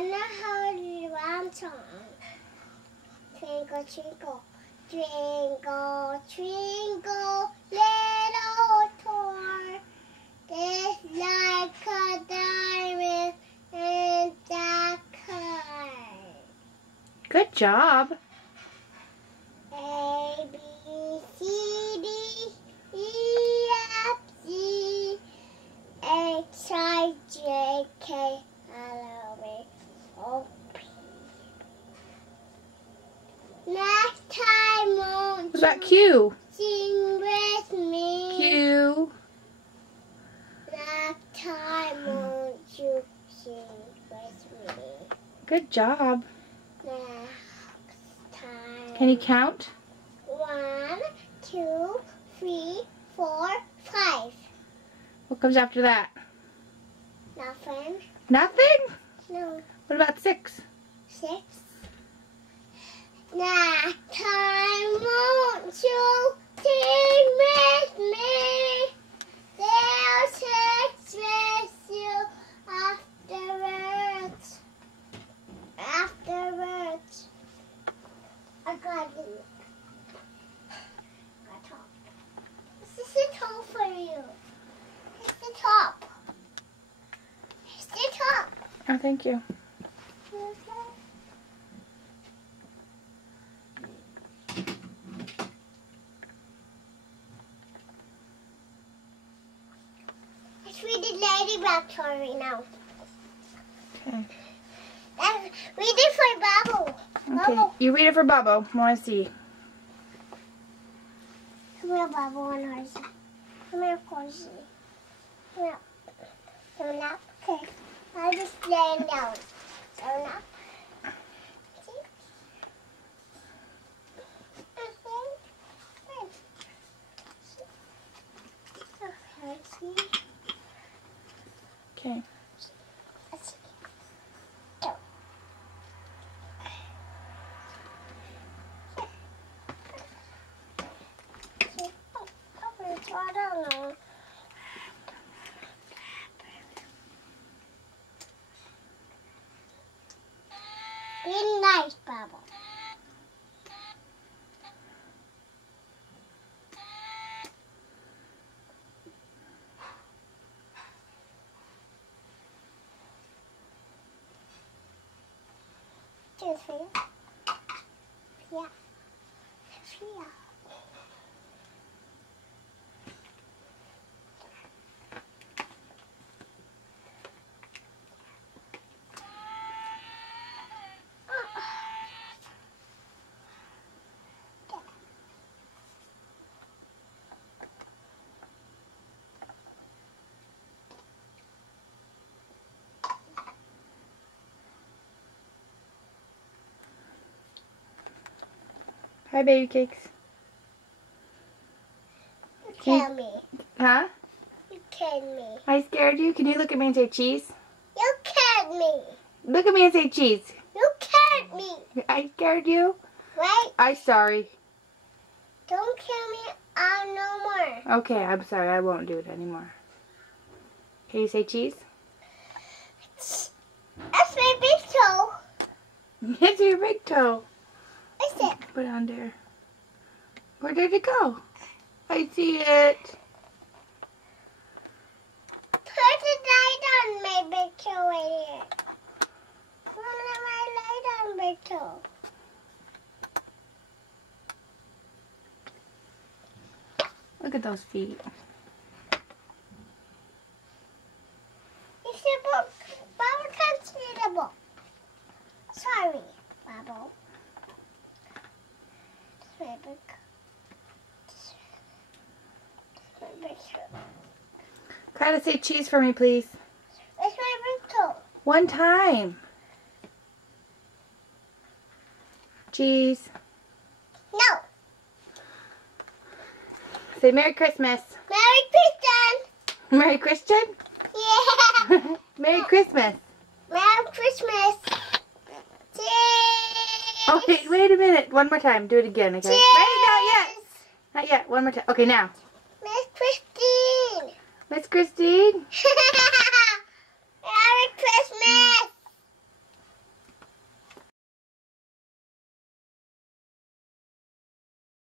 know how to rhyme song. Twinkle, twinkle, twinkle, twinkle, little star, just like a diamond in the sky. Good job. A, B, C, D, E, F, G, H, I, J, K, L, M, N, O, P. Next time, won't What about you Q? sing with me? Q. Next time, won't you sing with me? Good job. Next time. Can you count? 1, 2, 3, 4, 5. What comes after that? Nothing. Nothing? No. What about 6? 6. Next time, won't you sing with me? They'll sing with you afterwards. Afterwards. I got it. Top. This is the top for you. It's the top. It's the top. Oh, thank you. Let's read the ladybug story now. Okay. Let's read it for Bubble. Okay. Bubble. You read it for Bubble. I want to see. Come here, Bubble and Horsey. Come here, Horsey. Come here. Turn up. Okay. I'll just lay down. Turn up. See? Okay, see? Okay. Let's see. Go. See? Oh, it's right on there. Be nice, Bubble. Cheers for you. Yeah. Yeah. Hi, baby cakes. You killed me. Huh? You killed me. I scared you? Can you look at me and say cheese? You killed me. Look at me and say cheese. You killed me. I scared you? Right? I'm sorry. Don't kill me no more. Okay, I'm sorry. I won't do it anymore. Can you say cheese? That's my big toe. It's your big toe. What's it? Put it on there. Where did it go? I see it. Put the light on my big toe right here. Put my light on big toe. Look at those feet. It's a book. Bubble can't read a book. Sorry, Bubble. It's my book. It's my big toe. Try to say cheese for me, please. It's my big toe. One time. Cheese. No. Say Merry Christmas. Merry Christmas. Merry Christian? Yeah. Merry Christmas. Merry Christmas. Cheers. Oh, wait a minute. One more time. Do it again, okay? Cheers. Wait, not yet. Not yet. One more time. Okay, now. Miss Christine. Miss Christine.